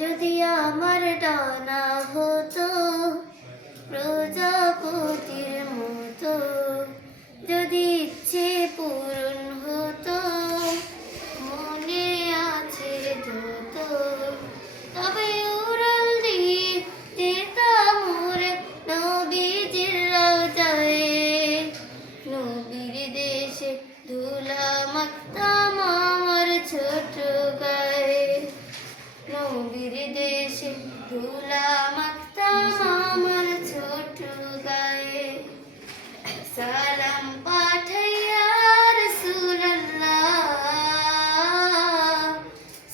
যদি আমার ডানা হতো প্রজাপতির মতো, যদি ইচ্ছে পূরণ হতো মনে আছে যত, তবে উড়াল দিয়ে যেতাম উড়ে নবীজির রওজায়। নবীর দেশে ধুলা মাখতাম আমার ছোট গায়ে, নবীর দেশে ধুলা মাখতাম আমার ছোট গায়ে। সালাম পাঠাইয়া রাসূলুল্লাহ,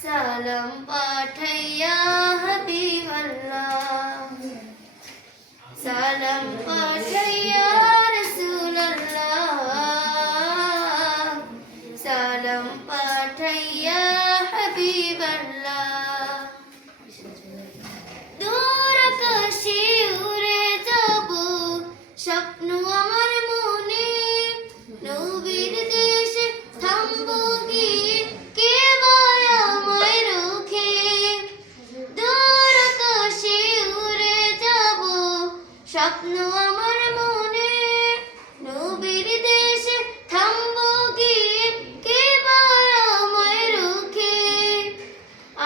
সালাম পাঠাইয়া হাবিবাল্লাহ, সালাম পাঠাইয়া রাসূলুল্লাহ, সালাম পাঠাইয়া হাবিবাল্লাহ। দূর আকাশে উড়ে যাব স্বপ্ন আমার মনে, নবীর দেশে থামবো গিয়ে কে বা আমায় রোখে। দূর আকাশে উড়ে যাব স্বপ্ন আমার মনে, নবীর দেশে থামবো গিয়ে কে বা আমায় রোখে।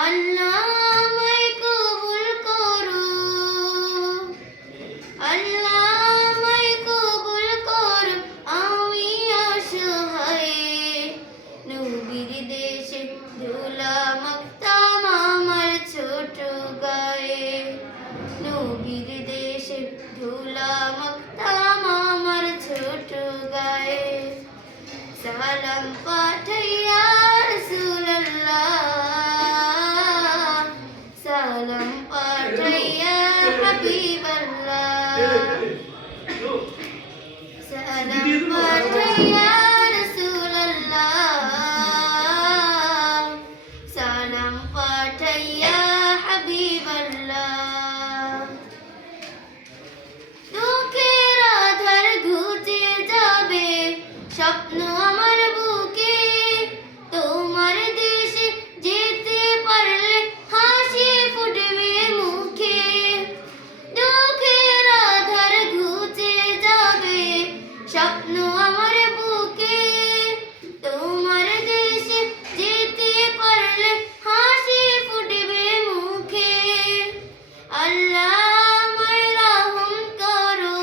আল্লাহ আমায় কবুল করো, আল্লাহ আমায় কবুল করো, আমি অসহায়। নবীর দেশে ধুলা মাখতাম আমার ছোট গায়ে, নবীর দেশে ধুলা মাখতাম আমার ছোট গায়ে। সালাম পাঠাইয়া রাসূলুল্লাহ, সালাম পাঠাইয়া হাবিবাল্লাহ, সালাম পাঠাইয়া রাসূলুল্লাহ, সালাম পাঠাইয়া হাবিবাল্লাহ। দুঃখের আধার ঘুচে যাবে স্বপ্ন আমার বুকে, তোমার দেশে যেতে পারলে হাসি ফুটবে মুখে। দুঃখের আধার ঘুচে যাবে স্বপ্ন আমার বুকে, তোমার দেশে যেতে পারলে হাসি ফুটবে মুখে। আল্লাহ আমায় রহম করো,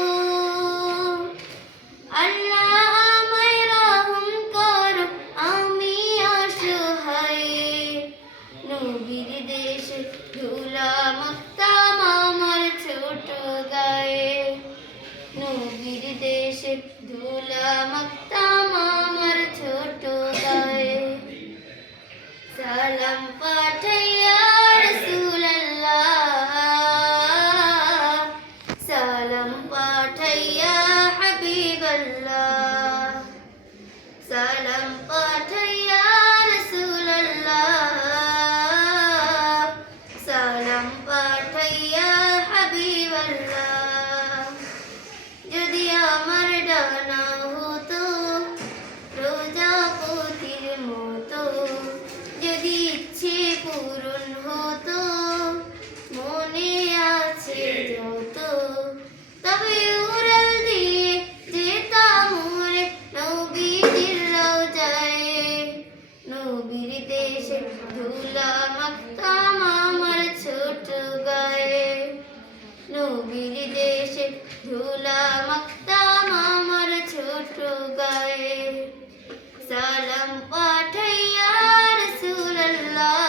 আল্লাহ আমায় রহম করো, আমি অসহায়। নবীর দেশে ধুলা মাখতাম আমার ছোট গায়ে, নবীর দেশে ধুলা মাখতাম আমার ছোট গায়ে। সালাম পাঠাইয়া রাসূলুল্লাহ, সালাম পাঠাইয়া হাবিবাল্লাহ, সালাম পাঠাইয়া রাসূলুল্লাহ, সালাম পাঠাইয়া হাবিবাল্লাহ। যদি আমার ডানা হতো প্রজাপতির মতো, যদি ইচ্ছে পূরণ হতো মনে আছে যত, তবে উড়াল দিয়ে যেতাম উড়ে নবীজির রওজায়। নবীর দেশে ধুলা মাখতাম আমার ছোট গায়ে, নবীর দেশে ধুলা মাখতাম আমার ছোট গায়ে। সালাম পাঠাইয়া রাসূলুল্লাহ,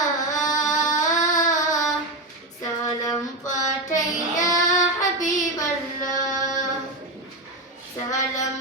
সালাম পাঠাইয়া হাবিবাল্লাহ, সালাম